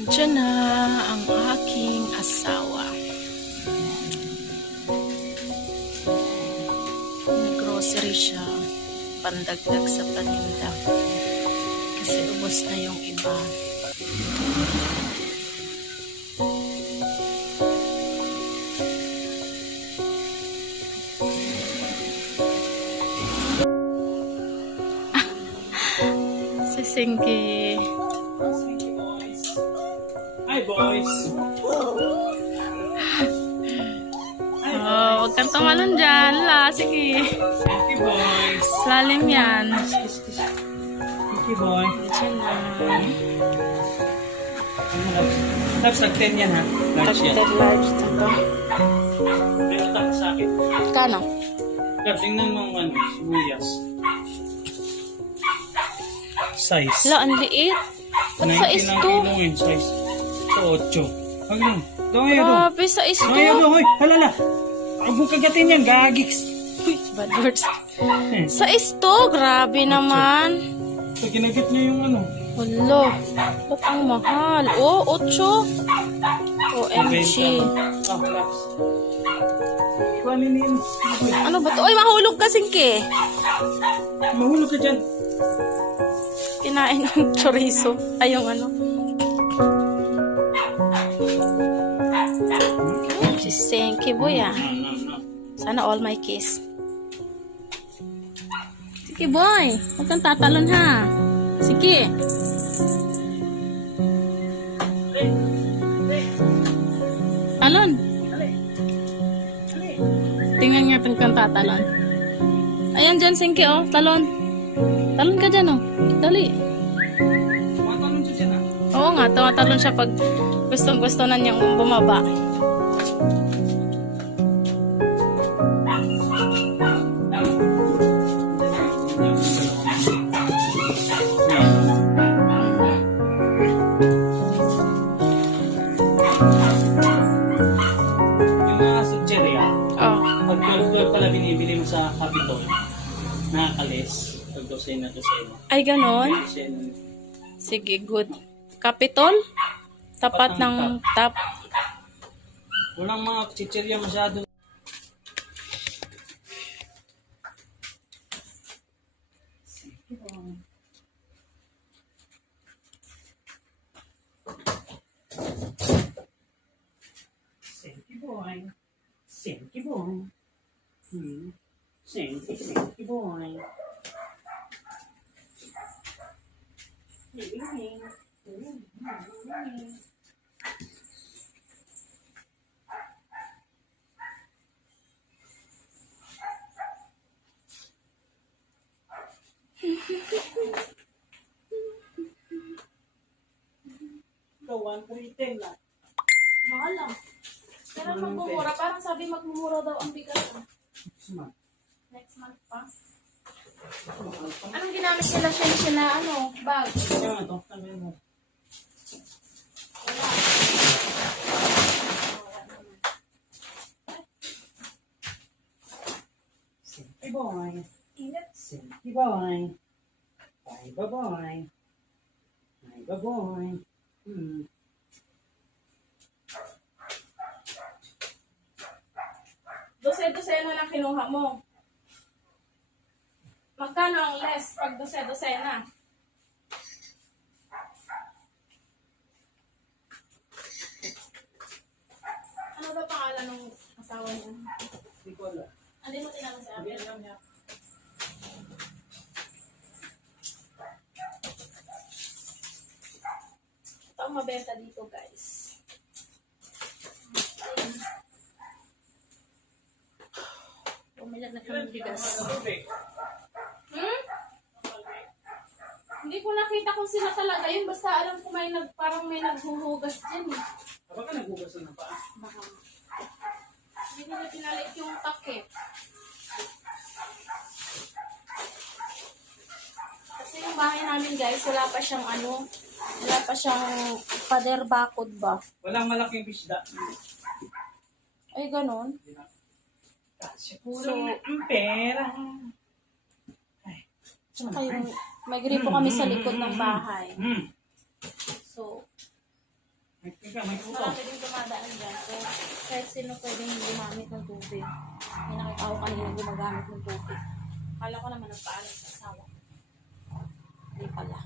Nandiyan na ang aking asawa. Nag-grocery siya, pandagdag sa paninda. Kasi ubos na yung iba. Si Sinky. Hi, boys. Oh, huwag kang tumalon dyan. La, sige. Thank you, boys. Lalim yan. Thank you, boy. Nandiyan na. Tapos nag-10 yan, ha? Large yan. Tagtag large na to. Pero tapos sa akin. Kano? Pero tingnan mo ang sibuyas. Size. La, ang liit. Ba't sa 19 ang isto? kilo yun, size. Ito, 8. Hanggang. Doon ngayon, doon. Grabe, sa isto. Doon ngayon, doon. Hoy, halala. Huwag mong kagatin yan, gagiks. Uy, bad words. Sa isto, grabe naman. Pag kinagat niya yung ano. Wala, ba't ang mahal? Oh, 8. OMG. Ah, relax. Kuhanin yun. Ano ba to? Uy, mahulog ka, Singke. Mahulog ka dyan. Kinain ng chorizo. Ay, yung ano. Si Singke, boy, ah. Sana all my kiss. Sige, boy. Huwag kang tatalon, ha. Sige. Talon. Tingnan nga kang tatalon. Ayan dyan, Singke, oh. Talon. Talon ka dyan, oh. Dali. Tumatanong siya dyan, ha? Oo nga, tumatalon siya pag gustong-gusto na niyang bumaba. Yung mga sutserya, Oh. pag 12 pala binibili mo sa Capitol, nakakalis. Pag dosena. Ay, ganon? Dosena. Sige, good. Capitol? Tapat ng tap. Walang mga chichirya masyado. Senki boy. Senki boy. Senki boy. Gawan ko itin lang. Mahal lang. Pero magmumura. Parang sabi magmumura daw ang bigas. Smart. Next month pa. Anong ginamit nila siya na ano? Bag? Kaya nga to, sabi mo. Senki boy. Ingat. Senki boy. Bye boy. Bye boy. Dose-dosena na kinuha mo. Magkano ang less pag dose-dosena? Ano ba pangalan ng asawa niya? Hindi ko alam. Hindi mo tinanong sa Sabi amin. alam niya. Ito ang mabenta dito, guys. Ayun. Bumili na kami ng bigas. Hmm? Hindi ko nakita kung sila talaga yun. Basta alam ko parang may naghuhugas dyan eh. Kapag ka nagbugasan ng paa? Baka. Hindi nila pinalit yung takip. Kasi yung bahay namin guys, wala pa siyang wala pa siyang pader bakod ba? Walang malaking bisda. Ay, ganon. Kasi kulang na ang pera. Ay, Tsaka yung, may gripo kami sa likod ng bahay. So, May puto. Marami din dumadaan dyan. So, kahit sino pwedeng gumamit ng tubig. May nakita ko kanina gumagamit ng tubig. Kala ko naman nagpaalam sa asawa. Hindi pala.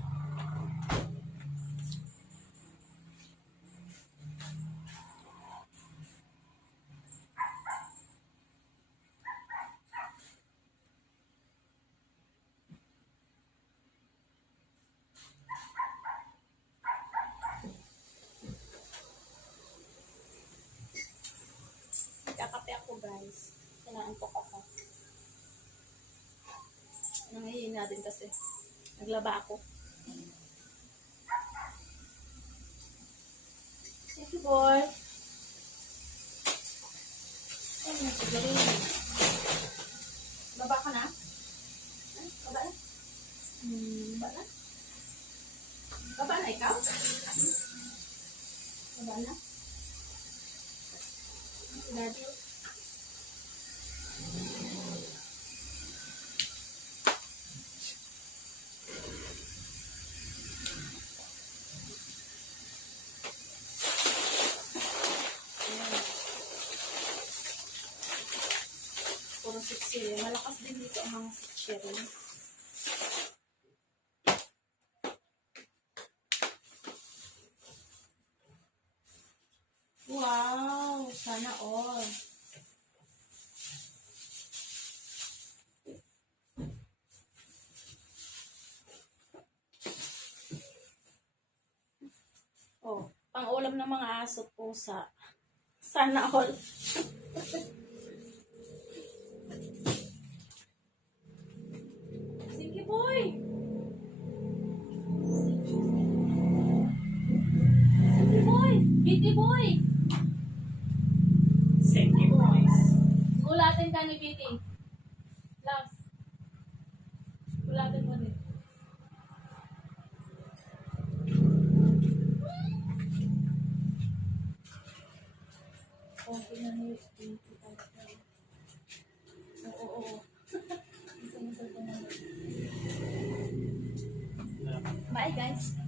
Kakape ako guys. Kinaantok ako. Nangayin natin kasi. Naglaba ako. Thank you, boy. Ay, nasigarin. Baba ka na? Ay, baba na? Baba na? Baba na ikaw? Baba na? Daddy. Puro sitsili. Malakas din dito ang mga sitsili. Wow! Sana all. Oh, pang-ulam ng mga aso at pusa. Sana all. Sige, boy! Sige, boy! Bitty boy! Senki boys. Gulatin ka ni Bitty. Loves. Gulatin mo din. Okay na ni Bitty. Oo. Bye guys.